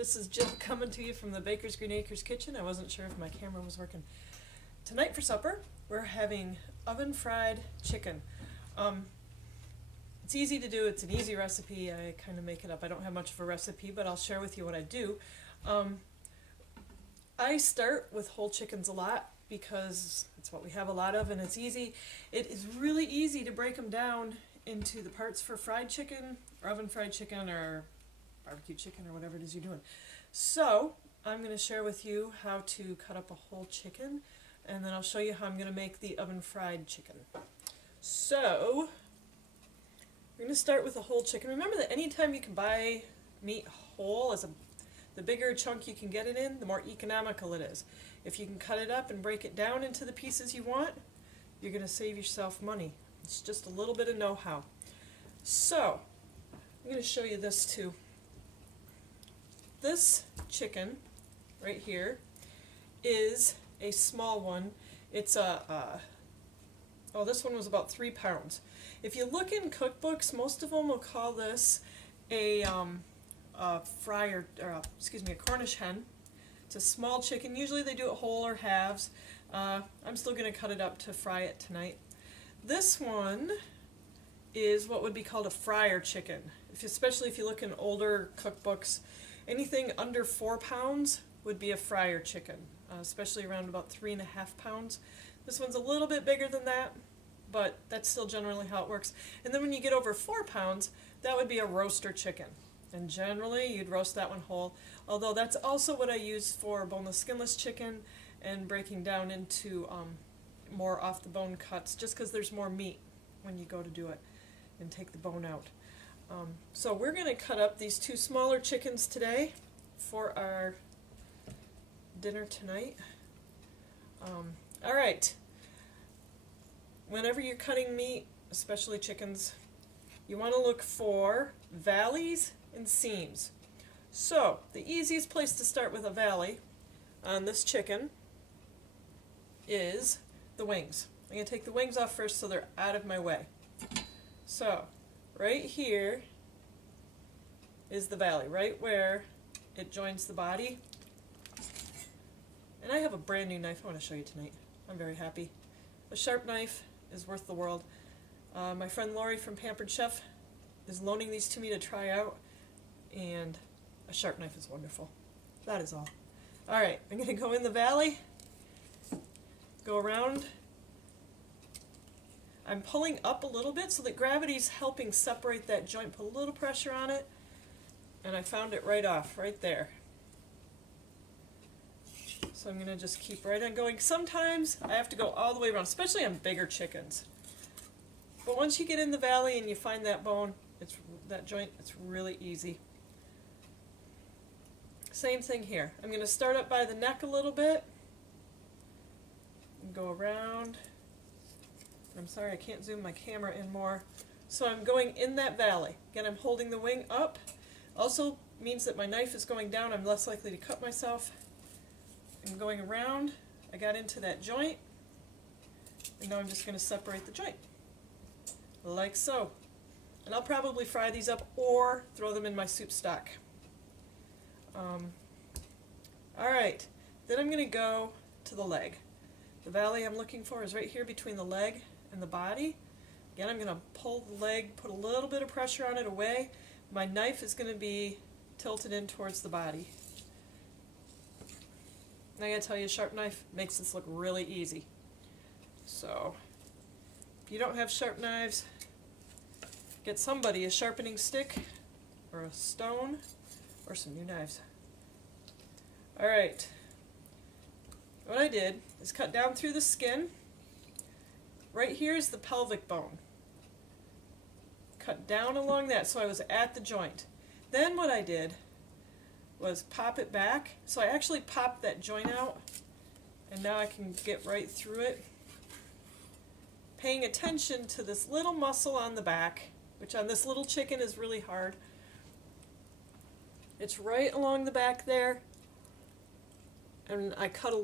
This is Jill coming to you from the Baker's Green Acres kitchen. I wasn't sure if my camera was working. Tonight for supper, we're having oven fried chicken. It's easy to do. It's an easy recipe. I kind of make it up. I don't have much of a recipe, but I'll share with you what I do. I start with whole chickens a lot because it's what we have a lot of and it's easy. It is really easy to break them down into the parts for fried chicken or oven fried chicken or barbecue chicken or whatever it is you're doing. So I'm going to share with you how to cut up a whole chicken, and then I'll show you how I'm going to make the oven fried chicken. So we're going to start with a whole chicken. Remember that anytime you can buy meat whole, the bigger chunk you can get it in, the more economical it is. If you can cut it up and break it down into the pieces you want, you're going to save yourself money. It's just a little bit of know-how. So I'm going to show you this too. This chicken right here is a small one. It's this one was about 3 pounds. If you look in cookbooks, most of them will call this a Cornish hen. It's a small chicken. Usually they do it whole or halves. I'm still going to cut it up to fry it tonight. This one is what would be called a fryer chicken. Especially if you look in older cookbooks, anything under 4 pounds would be a fryer chicken, especially around about 3.5 pounds. This one's a little bit bigger than that, but that's still generally how it works. And then when you get over 4 pounds, that would be a roaster chicken. And generally, you'd roast that one whole, although that's also what I use for boneless, skinless chicken and breaking down into more off-the-bone cuts, just because there's more meat when you go to do it and take the bone out. So we're going to cut up these 2 smaller chickens today for our dinner tonight. Alright, whenever you're cutting meat, especially chickens, you want to look for valleys and seams. So the easiest place to start with a valley on this chicken is the wings. I'm going to take the wings off first so they're out of my way. So right here is the valley, right where it joins the body. And I have a brand new knife I want to show you tonight. I'm very happy. A sharp knife is worth the world. My friend Lori from Pampered Chef is loaning these to me to try out, and a sharp knife is wonderful. That is all. Alright, I'm going to go in the valley, go around. I'm pulling up a little bit so that gravity's helping separate that joint, put a little pressure on it, and I found it right off, right there. So I'm going to just keep right on going. Sometimes I have to go all the way around, especially on bigger chickens. But once you get in the valley and you find that bone, that joint, it's really easy. Same thing here. I'm going to start up by the neck a little bit and go around. I'm sorry, I can't zoom my camera in more. So I'm going in that valley. Again, I'm holding the wing up. Also means that my knife is going down. I'm less likely to cut myself. I'm going around. I got into that joint. And now I'm just going to separate the joint. Like so. And I'll probably fry these up or throw them in my soup stock. Alright, then I'm going to go to the leg. The valley I'm looking for is right here between the leg and the body. Again, I'm going to pull the leg, put a little bit of pressure on it away. My knife is going to be tilted in towards the body. And I got to tell you, a sharp knife makes this look really easy. So, if you don't have sharp knives, get somebody a sharpening stick or a stone or some new knives. Alright, what I did is cut down through the skin. Right here is the pelvic bone. Cut down along that so I was at the joint. Then what I did was pop it back. So I actually popped that joint out, and now I can get right through it. Paying attention to this little muscle on the back, which on this little chicken is really hard. It's right along the back there, and I cut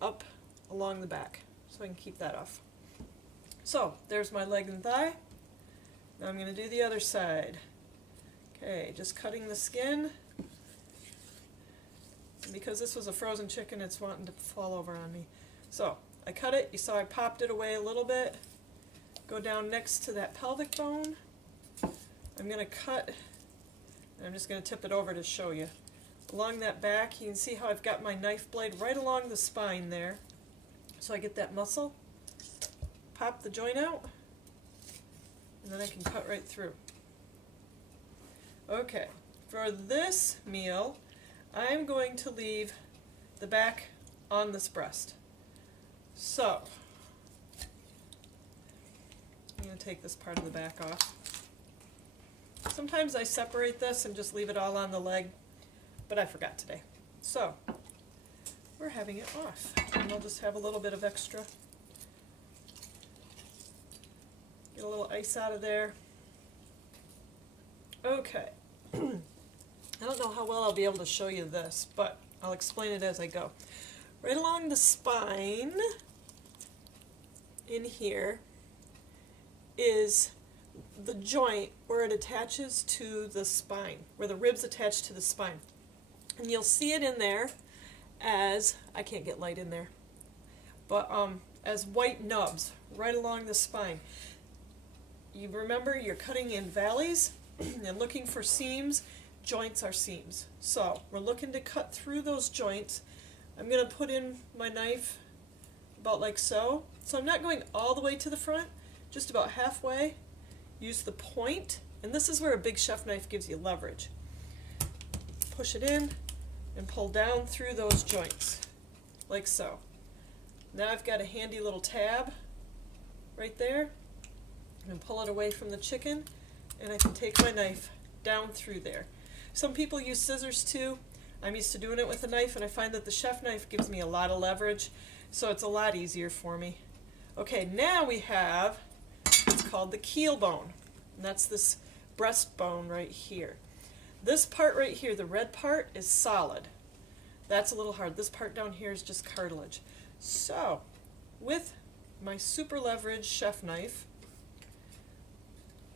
up along the back so I can keep that off. So there's my leg and thigh. Now I'm going to do the other side. Okay, just cutting the skin because this was a frozen chicken, it's wanting to fall over on me. So I cut it. You saw I popped it away a little bit. Go down next to that pelvic bone. I'm going to cut, and I'm just going to tip it over to show you. Along that back, you can see how I've got my knife blade right along the spine there. So I get that muscle. Pop the joint out, and then I can cut right through. Okay, for this meal, I'm going to leave the back on this breast. So, I'm going to take this part of the back off. Sometimes I separate this and just leave it all on the leg, but I forgot today. So, we're having it off, and we'll just have a little bit of extra. Get a little ice out of there. Okay. I don't know how well I'll be able to show you this, but I'll explain it as I go. Right along the spine, in here, is the joint where it attaches to the spine, where the ribs attach to the spine. And you'll see it in there as, I can't get light in there, but as white nubs right along the spine. You remember you're cutting in valleys and looking for seams. Joints are seams. So we're looking to cut through those joints. I'm going to put in my knife about like so. So I'm not going all the way to the front, just about halfway. Use the point, and this is where a big chef knife gives you leverage. Push it in and pull down through those joints, like so. Now I've got a handy little tab right there, and pull it away from the chicken, and I can take my knife down through there. Some people use scissors too. I'm used to doing it with a knife, and I find that the chef knife gives me a lot of leverage, so it's a lot easier for me. Okay, now we have what's called the keel bone, and that's this breastbone right here. This part right here, the red part, is solid. That's a little hard. This part down here is just cartilage. So, with my super leverage chef knife,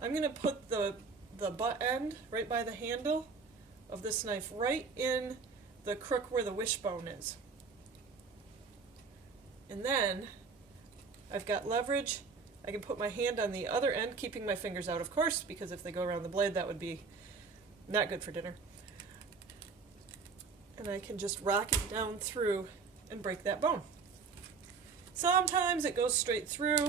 I'm going to put the butt end right by the handle of this knife right in the crook where the wishbone is. And then I've got leverage. I can put my hand on the other end, keeping my fingers out, of course, because if they go around the blade, that would be not good for dinner. And I can just rock it down through and break that bone. Sometimes it goes straight through,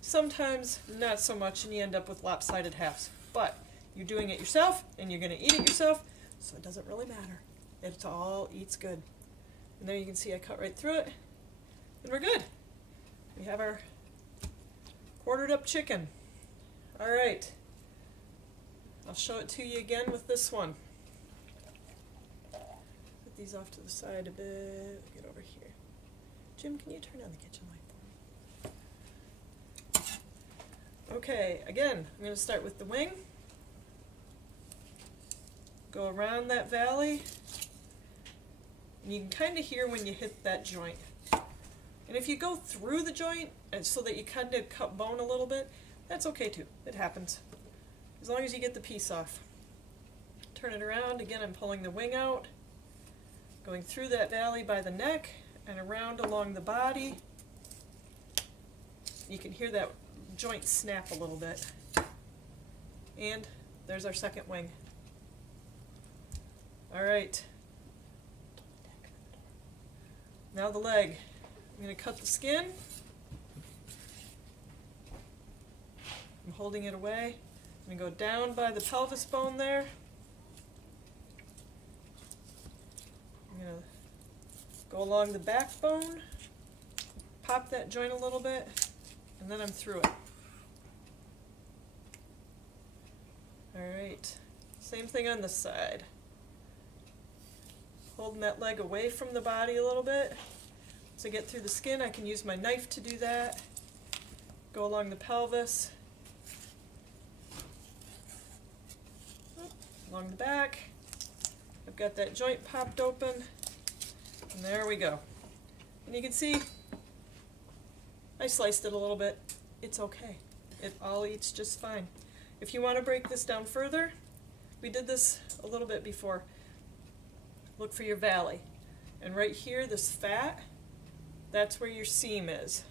sometimes not so much, and you end up with lopsided halves. But you're doing it yourself, and you're going to eat it yourself, so it doesn't really matter. It all eats good. And there you can see I cut right through it, and we're good. We have our quartered up chicken. All right. I'll show it to you again with this one. Put these off to the side a bit. Get over here. Jim, can you turn on the kitchen light for me? Okay, again, I'm going to start with the wing. Go around that valley. And you can kind of hear when you hit that joint. And if you go through the joint, and so that you kind of cut bone a little bit, that's okay too. It happens. As long as you get the piece off. Turn it around. Again, I'm pulling the wing out, going through that valley by the neck and around along the body. You can hear that joint snap a little bit. And there's our second wing. All right. Now the leg. I'm going to cut the skin. I'm holding it away. I'm going to go down by the pelvis bone there. I'm going to go along the backbone, pop that joint a little bit, and then I'm through it. All right, same thing on this side. Holding that leg away from the body a little bit. To get through the skin, I can use my knife to do that. Go along the pelvis. Along the back. I've got that joint popped open. And there we go. And you can see I sliced it a little bit. It's okay. It all eats just fine. If you want to break this down further, we did this a little bit before. look for your valley. And right here, this fat, that's where your seam is.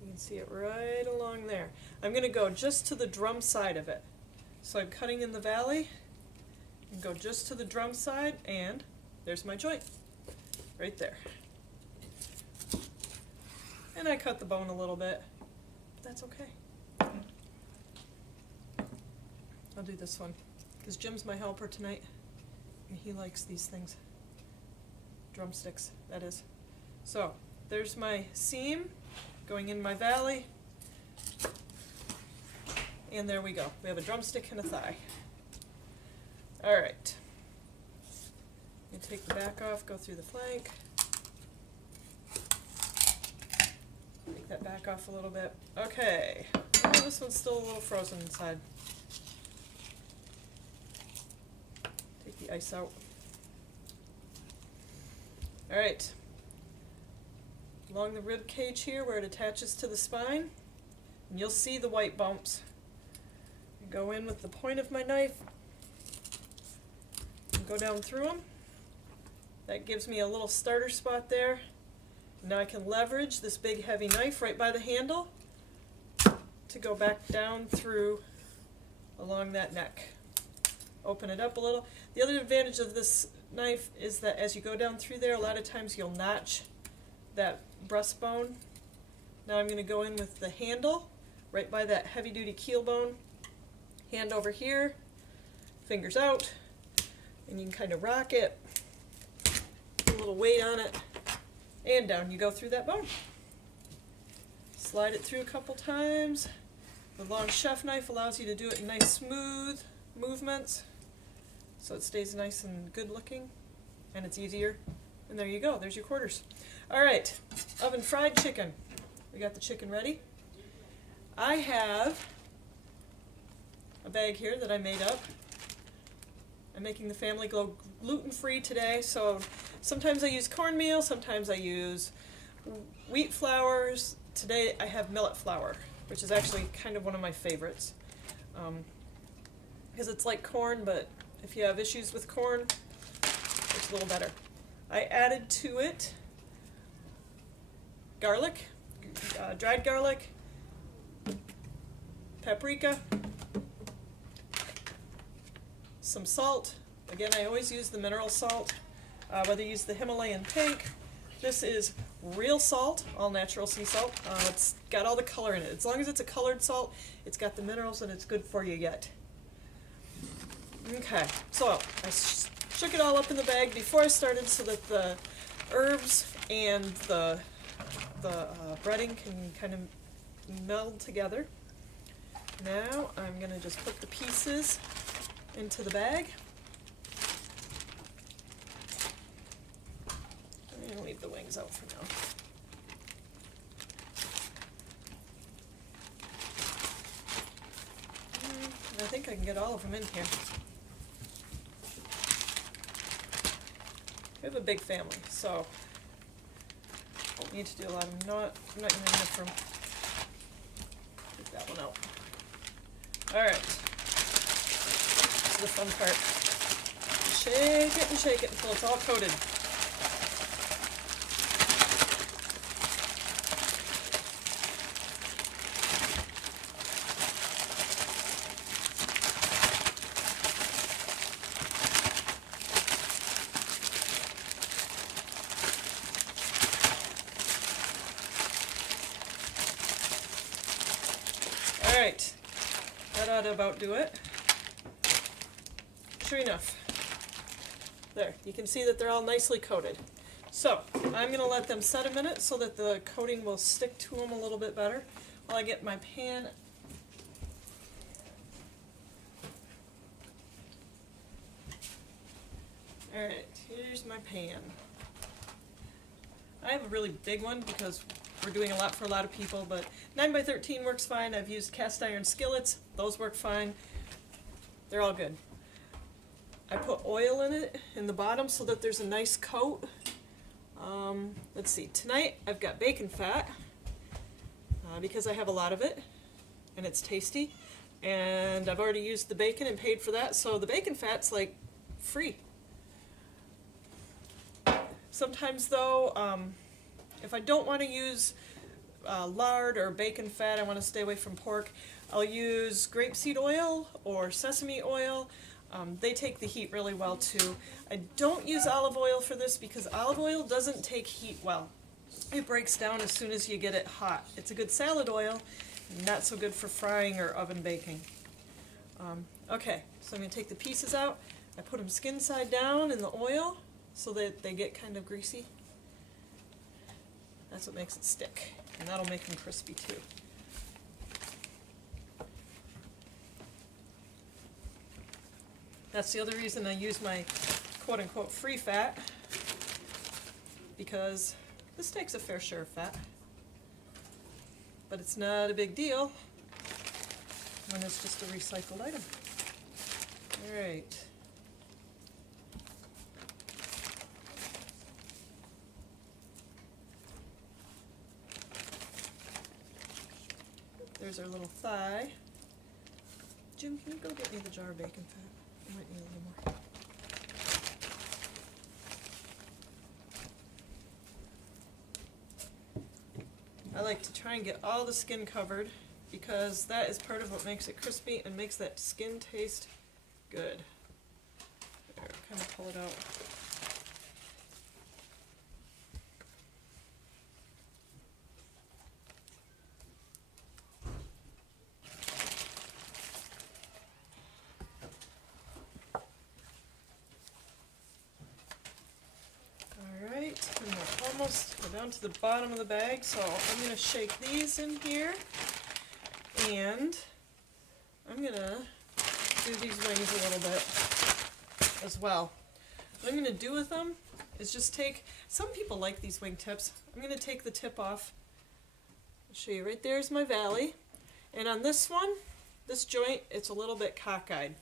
You can see it right along there. I'm going to go just to the drum side of it. So I'm cutting in the valley, and go just to the drum side, and there's my joint, right there. And I cut the bone a little bit, but that's okay. I'll do this one, because Jim's my helper tonight, and he likes these things. Drumsticks, that is. So, there's my seam going in my valley, and there we go. We have a drumstick and a thigh. Alright. You take the back off, go through the flank. Take that back off a little bit. Okay. Oh, this one's still a little frozen inside. Take the ice out. Alright. Along the rib cage here where it attaches to the spine, and you'll see the white bumps. I go in with the point of my knife and go down through them. That gives me a little starter spot there. Now I can leverage this big heavy knife right by the handle to go back down through along that neck. Open it up a little. The other advantage of this knife is that as you go down through there, a lot of times you'll notch that breastbone. Now I'm going to go in with the handle right by that heavy duty keel bone. Hand over here, fingers out, and you can kind of rock it, put a little weight on it, and down you go through that bone. Slide it through a couple times. The long chef knife allows you to do it in nice smooth movements, so it stays nice and good looking, and it's easier. And there you go, there's your quarters. Alright, oven fried chicken. We got the chicken ready. I have a bag here that I made up. I'm making the family go gluten-free today, so sometimes I use cornmeal, sometimes I use wheat flours. Today I have millet flour, which is actually kind of one of my favorites. Because it's like corn, but if you have issues with corn, it's a little better. I added to it garlic, dried garlic, paprika, some salt. Again, I always use the mineral salt, whether you use the Himalayan pink. This is real salt, all natural sea salt. It's got all the color in it. As long as it's a colored salt, it's got the minerals and it's good for you yet. Okay, so I shook it all up in the bag before I started so that the herbs and the breading can kind of meld together. Now I'm going to just put the pieces into the bag. I'm going to leave the wings out for now. I think I can get all of them in here. We have a big family, so I don't need to do a lot of I'm not even in enough room. Take that one out. Alright. This is the fun part. Shake it until it's all coated. Alright, that ought to about do it. Sure enough. There, you can see that they're all nicely coated. So, I'm going to let them set a minute so that the coating will stick to them a little bit better while I get my pan. Alright, here's my pan. I have a really big one because we're doing a lot for a lot of people, but 9x13 works fine. I've used cast iron skillets. Those work fine. They're all good. I put oil in it in the bottom so that there's a nice coat. Let's see. Tonight I've got bacon fat because I have a lot of it and it's tasty. And I've already used the bacon and paid for that, so the bacon fat's like free. Sometimes though, if I don't want to use lard or bacon fat, I want to stay away from pork, I'll use grapeseed oil or sesame oil. They take the heat really well too. I don't use olive oil for this because olive oil doesn't take heat well. It breaks down as soon as you get it hot. It's a good salad oil, not so good for frying or oven baking. Okay, so I'm going to take the pieces out. I put them skin side down in the oil so that they get kind of greasy. That's what makes it stick, and that'll make them crispy too. That's the other reason I use my quote-unquote free fat, because this takes a fair share of fat, but it's not a big deal when it's just a recycled item. All right. There's our little thigh. Jim, can you go get me the jar of bacon fat? I might need a little more. I like to try and get all the skin covered because that is part of what makes it crispy and makes that skin taste good. There, kind of pull it out. We're down to the bottom of the bag, so I'm going to shake these in here, and I'm going to do these wings a little bit as well. What I'm going to do with them is just take, some people like these wing tips, I'm going to take the tip off. I'll show you right there's my valley, and on this one, this joint, it's a little bit cockeyed,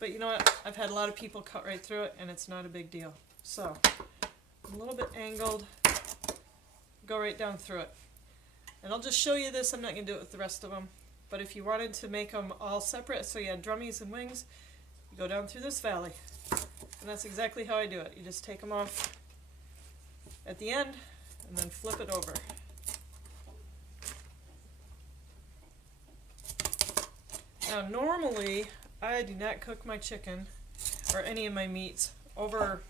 but you know what, I've had a lot of people cut right through it and it's not a big deal. So, a little bit angled, go right down through it. And I'll just show you this, I'm not going to do it with the rest of them, but if you wanted to make them all separate, so you had drummies and wings, you go down through this valley. And that's exactly how I do it. You just take them off at the end, and then flip it over. Now normally, I do not cook my chicken, or any of my meats, over,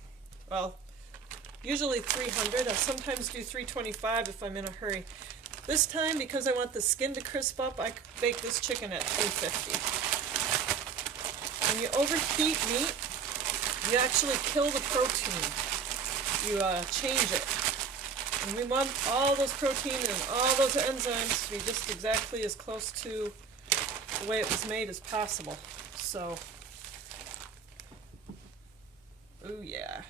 well, usually 300. I sometimes do 325 if I'm in a hurry. This time, because I want the skin to crisp up, I bake this chicken at 350. When you overheat meat, you actually kill the protein. You change it. And we want all those protein and all those enzymes to be just exactly as close to the way it was made as possible. So, ooh yeah.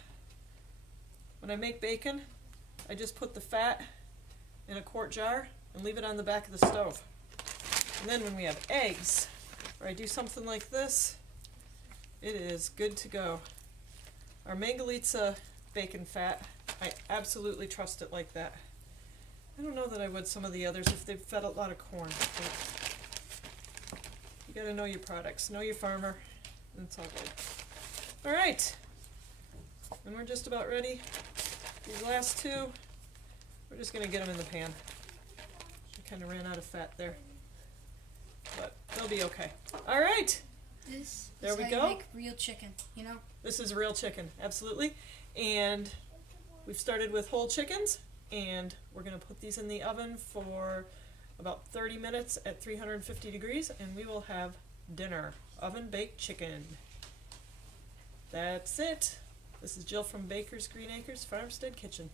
When I make bacon, I just put the fat in a quart jar and leave it on the back of the stove. And then when we have eggs, or I do something like this, it is good to go. Our Mangalitsa bacon fat, I absolutely trust it like that. I don't know that I would some of the others if they've fed a lot of corn. But you gotta know your products, know your farmer, and it's all good. Alright, and we're just about ready. These last two, we're just gonna get them in the pan. I kind of ran out of fat there, but they'll be okay. Alright! There we go. You make real chicken, you know? This is real chicken, absolutely. And we've started with whole chickens, and we're going to put these in the oven for about 30 minutes at 350 degrees, and we will have dinner. Oven-baked chicken. That's it. This is Jill from Baker's Green Acres Farmstead Kitchen.